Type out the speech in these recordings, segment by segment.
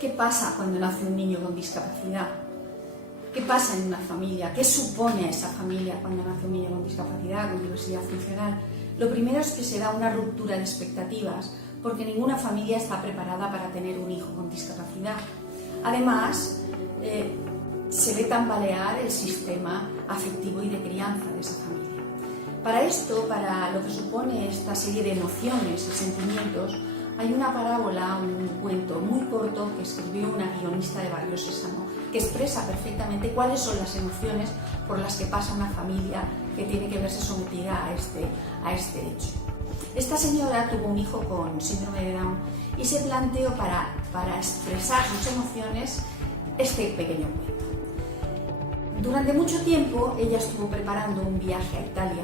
¿Qué pasa cuando nace un niño con discapacidad? ¿Qué pasa en una familia? ¿Qué supone a esa familia cuando nace un niño con discapacidad, con diversidad funcional? Lo primero es que se da una ruptura de expectativas, porque ninguna familia está preparada para tener un hijo con discapacidad. Además, se ve tambalear el sistema afectivo y de crianza de esa familia. Para esto, para lo que supone esta serie de emociones y sentimientos, hay una parábola, un cuento muy corto que escribió una guionista de Barrio Sésamo, que expresa perfectamente cuáles son las emociones por las que pasa una familia que tiene que verse sometida a este hecho. Esta señora tuvo un hijo con síndrome de Down y se planteó para expresar sus emociones este pequeño cuento. Durante mucho tiempo ella estuvo preparando un viaje a Italia,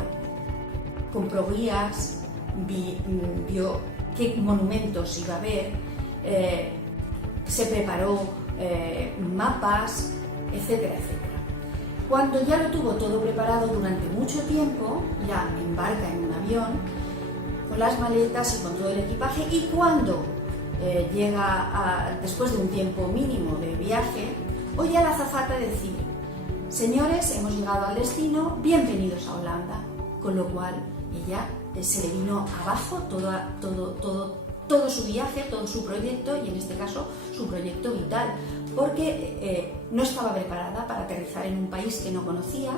compró guías, vio qué monumentos iba a ver, se preparó mapas, etcétera, etcétera. Cuando ya lo tuvo todo preparado durante mucho tiempo, ya embarca en un avión con las maletas y con todo el equipaje, y cuando llega después de un tiempo mínimo de viaje, oye a la azafata decir: señores, hemos llegado al destino, bienvenidos a Holanda. Con lo cual ella se le vino abajo todo su viaje, todo su proyecto, y en este caso su proyecto vital, porque no estaba preparada para aterrizar en un país que no conocía,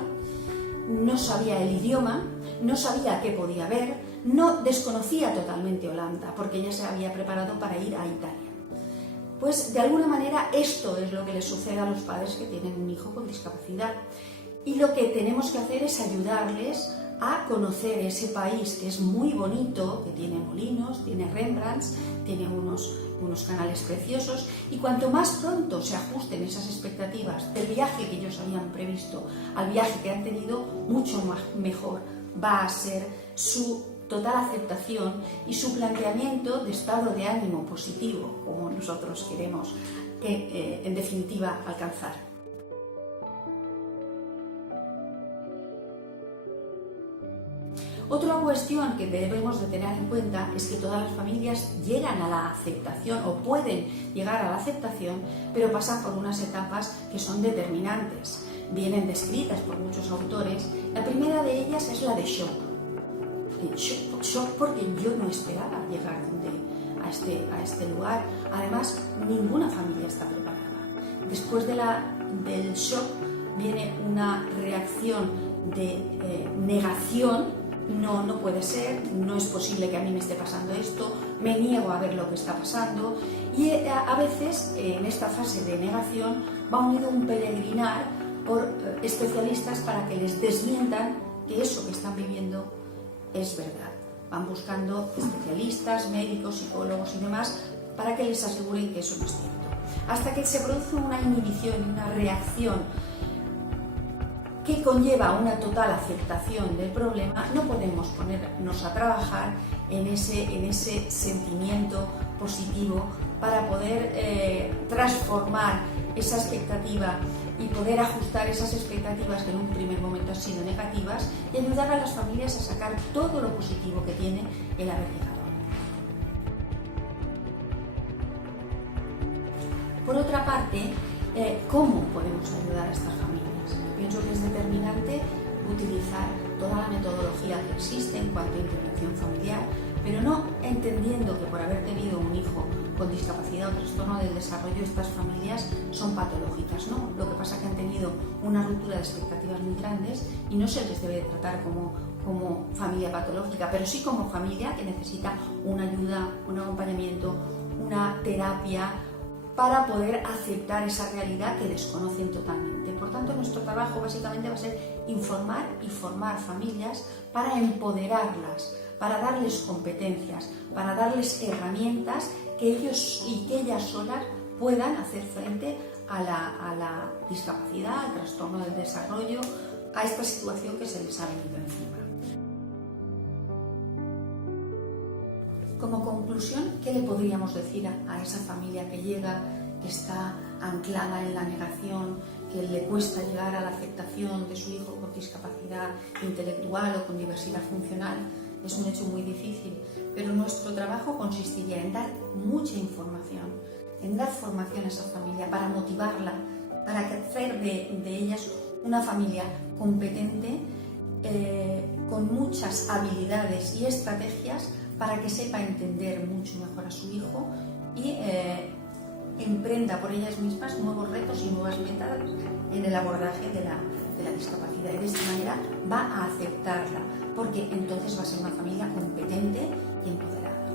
no sabía el idioma, no sabía qué podía ver, no desconocía totalmente Holanda, porque ella se había preparado para ir a Italia. Pues de alguna manera esto es lo que les sucede a los padres que tienen un hijo con discapacidad, y lo que tenemos que hacer es ayudarles a conocer ese país que es muy bonito, que tiene molinos, tiene Rembrandts, tiene unos canales preciosos, y cuanto más pronto se ajusten esas expectativas del viaje que ellos habían previsto al viaje que han tenido, mucho mejor va a ser su total aceptación y su planteamiento de estado de ánimo positivo, como nosotros queremos en definitiva alcanzar. Otra cuestión que debemos de tener en cuenta es que todas las familias llegan a la aceptación o pueden llegar a la aceptación, pero pasan por unas etapas que son determinantes. Vienen descritas por muchos autores. La primera de ellas es la de shock. Shock porque yo no esperaba llegar a este lugar. Además, ninguna familia está preparada. Después del shock viene una reacción de negación. No puede ser, no es posible que a mí me esté pasando esto, me niego a ver lo que está pasando, y a veces en esta fase de negación va unido un peregrinar por especialistas para que les desmientan que eso que están viviendo es verdad. Van buscando especialistas, médicos, psicólogos y demás para que les aseguren que eso no es cierto. Hasta que se produce una inhibición y una reacción que conlleva una total aceptación del problema, no podemos ponernos a trabajar en ese sentimiento positivo para poder transformar esa expectativa y poder ajustar esas expectativas que en un primer momento han sido negativas, y ayudar a las familias a sacar todo lo positivo que tiene el haber llegado. Por otra parte, ¿cómo podemos ayudar a estas familias? Pienso que es determinante utilizar toda la metodología que existe en cuanto a intervención familiar, pero no entendiendo que por haber tenido un hijo con discapacidad o trastorno del desarrollo estas familias son patológicas, ¿no? Lo que pasa es que han tenido una ruptura de expectativas muy grandes y no se les debe tratar como familia patológica, pero sí como familia que necesita una ayuda, un acompañamiento, una terapia, para poder aceptar esa realidad que desconocen totalmente. Por tanto, nuestro trabajo básicamente va a ser informar y formar familias para empoderarlas, para darles competencias, para darles herramientas que ellos y que ellas solas puedan hacer frente a la discapacidad, al trastorno del desarrollo, a esta situación que se les ha venido encima. Como conclusión, ¿qué le podríamos decir a esa familia que llega, que está anclada en la negación, que le cuesta llegar a la aceptación de su hijo con discapacidad intelectual o con diversidad funcional? Es un hecho muy difícil, pero nuestro trabajo consistiría en dar mucha información, en dar formación a esa familia, para motivarla, para hacer de ellas una familia competente, con muchas habilidades y estrategias para que sepa entender mucho mejor a su hijo y emprenda por ellas mismas nuevos retos y nuevas metas en el abordaje de la discapacidad, y de esta manera va a aceptarla, porque entonces va a ser una familia competente y empoderada.